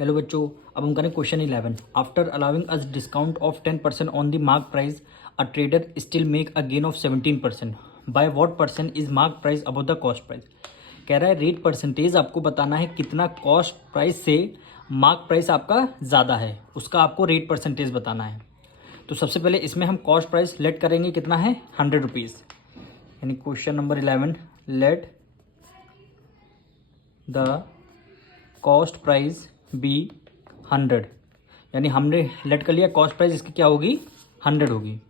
Hello बच्चों, अब हम करें question 11। After allowing us discount of 10% on the mark price, a trader still make a gain of 17%। By what percent is mark price above the cost price. कह रहा है rate percentage आपको बताना है कितना कॉस्ट प्राइस से mark price आपका ज़्यादा है, उसका आपको रेट परसेंटेज बताना है। तो सबसे पहले इसमें हम कॉस्ट प्राइस लेट करेंगे, कितना है 100 रुपीज़। यानी question number 11, let the cost price be 100। यानी हमने लेट कर लिया कॉस्ट प्राइस इसकी क्या होगी 100 होगी।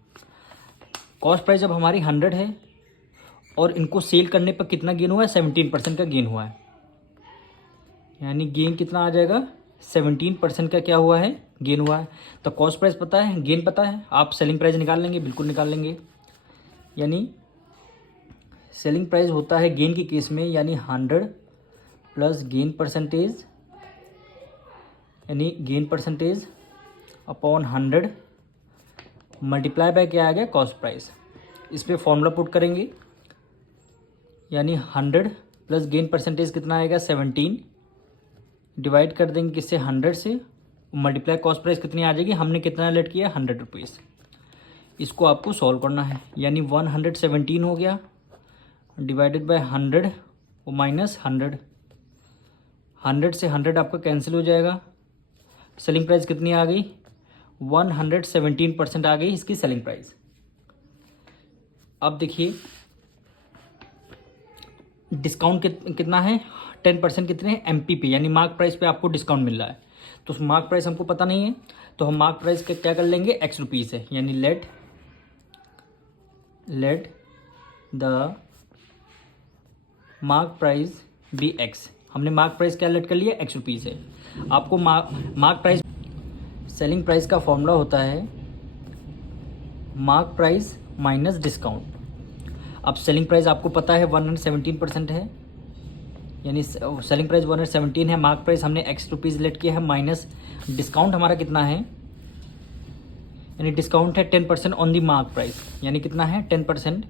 कॉस्ट प्राइस जब हमारी 100 है और इनको सेल करने पर कितना गेन हुआ है 17% का गेन हुआ है। यानी गेन कितना आ जाएगा 17% का क्या हुआ है गेन हुआ है। तो कॉस्ट प्राइस पता है, गेन पता है, आप सेलिंग प्राइस निकाल लेंगे, बिल्कुल निकाल लेंगे। यानी सेलिंग प्राइस होता है गेन के केस में यानी 100 प्लस गेन परसेंटेज, यानी gain percentage upon 100 multiply by क्या आ गया कॉस्ट प्राइस। इस पर फॉर्मूला पुट करेंगे, यानी 100 प्लस गेन परसेंटेज कितना आएगा 17, डिवाइड कर देंगे किससे 100 से, मल्टीप्लाई कॉस्ट प्राइस कितनी आ जाएगी, हमने कितना लेट किया 100 रुपीज़। इसको आपको सॉल्व करना है, यानी 117 हो गया डिवाइडेड बाय 100 और माइनस 100, 100 से 100 आपका कैंसिल हो जाएगा। सेलिंग प्राइस कितनी आ गई 117% आ गई इसकी सेलिंग प्राइस। अब देखिए डिस्काउंट कितना है 10% कितने हैं एमपी पे, यानी मार्क प्राइस पे आपको डिस्काउंट मिल रहा है। तो मार्क प्राइस हमको पता नहीं है, तो हम मार्क प्राइस का क्या कर लेंगे एक्स रुपीज़ है, यानी let the mark price be X. हमने मार्क प्राइस क्या लेट कर लिया एक्स रुपीज़ है। आपको मार्क प्राइस सेलिंग प्राइस का फॉर्मूला होता है मार्क प्राइस माइनस डिस्काउंट। अब सेलिंग प्राइस आपको पता है 117% है, यानी सेलिंग प्राइस 117 है, मार्क प्राइस हमने एक्स रुपीज़ लेट किया है, माइनस डिस्काउंट हमारा कितना है, यानी डिस्काउंट है 10% ऑन दी मार्क प्राइस, यानी कितना है 10%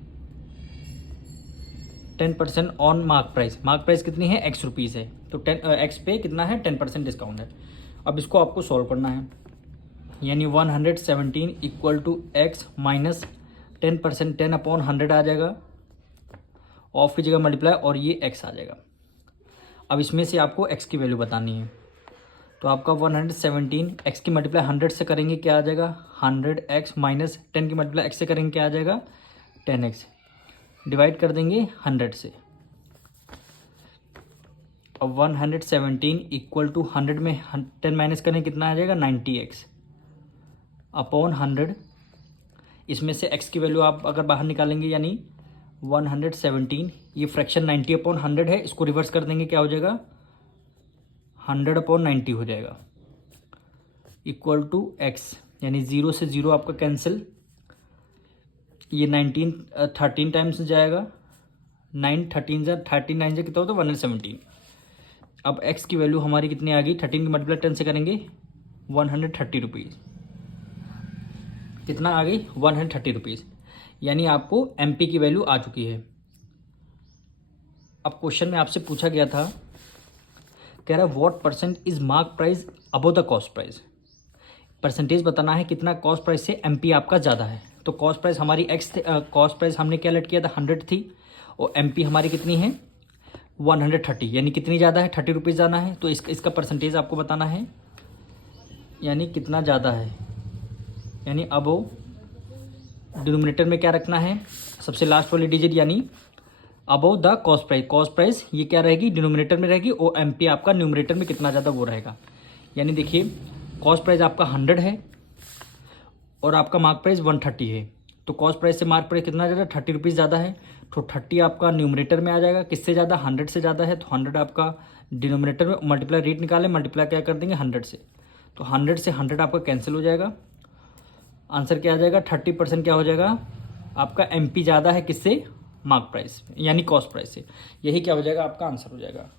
on mark price. Mark price कितनी है एक्स रुपीज़ है, तो एक्स पे कितना है 10% डिस्काउंट है। अब इसको आपको सॉल्व करना है, यानी 117 equal to X minus 10%, 10 upon 100 आ जाएगा, ऑफ की जगह मल्टीप्लाई और ये एक्स आ जाएगा। अब इसमें से आपको एक्स की वैल्यू बतानी है, तो आपका 117 एक्स की मल्टीप्लाई 100 से करेंगे क्या आ जाएगा 100x माइनस 10 की मल्टीप्लाई एक्स से करेंगे क्या आ जाएगा 10x, डिवाइड कर देंगे 100 से। अब 117 इक्वल टू 100 में 10 माइनस करें कितना आ जाएगा 90x अपॉन 100। इसमें से x की वैल्यू आप अगर बाहर निकालेंगे यानी 117, ये फ्रैक्शन 90 अपॉन 100 है, इसको रिवर्स कर देंगे क्या हो जाएगा 100 अपॉन 90 हो जाएगा इक्वल टू x, यानी 0 से 0 आपका कैंसिल, ये 13 टाइम्स जाएगा, 39 से कितना होता है 117। अब x की वैल्यू हमारी कितनी आ गई 13 की मल्टीप्लाई 10 से करेंगे 130 रुपीज़, कितना आ गई 130 रुपीज़, यानी आपको एमपी की वैल्यू आ चुकी है। अब क्वेश्चन में आपसे पूछा गया था, कह रहा है what percent is mark price above the cost price. Percentage बताना है कितना कॉस्ट प्राइस से एमपी आपका ज़्यादा है। तो कॉस्ट प्राइस हमारी एक्स कॉस्ट प्राइस हमने क्या लेट किया था 100 थी, और एमपी हमारी कितनी है 130, यानी कितनी ज़्यादा है 30 रुपीज़ ज़्यादा है। तो इसका परसेंटेज आपको बताना है, यानी कितना ज़्यादा है, यानी अबव डिनोमिनेटर में क्या रखना है सबसे लास्ट वाली डिजिट, यानी above the cost price. Cost price ये क्या रहेगी डिनोमिनेटर में रहेगी, और एमपी आपका न्यूमरेटर में कितना ज़्यादा वो रहेगा। यानी देखिए कॉस्ट प्राइस आपका 100 है और आपका मार्क प्राइस 130 है, तो कॉस्ट प्राइस से मार्क प्राइस कितना ज़्यादा 30 रुपीज़ ज़्यादा है, तो 30 आपका न्यूमरेटर में आ जाएगा, किससे ज़्यादा 100 से ज़्यादा है, तो 100 आपका डिनोमिनेटर में, मल्टीप्लाई रेट निकालें, मल्टीप्लाई क्या कर देंगे 100 से, तो 100 से 100 आपका कैंसिल हो जाएगा, आंसर क्या आ जाएगा 30% क्या हो जाएगा आपका एमपी ज़्यादा है किससे मार्क प्राइस यानी कॉस्ट प्राइस से, यही क्या हो जाएगा आपका आंसर हो जाएगा।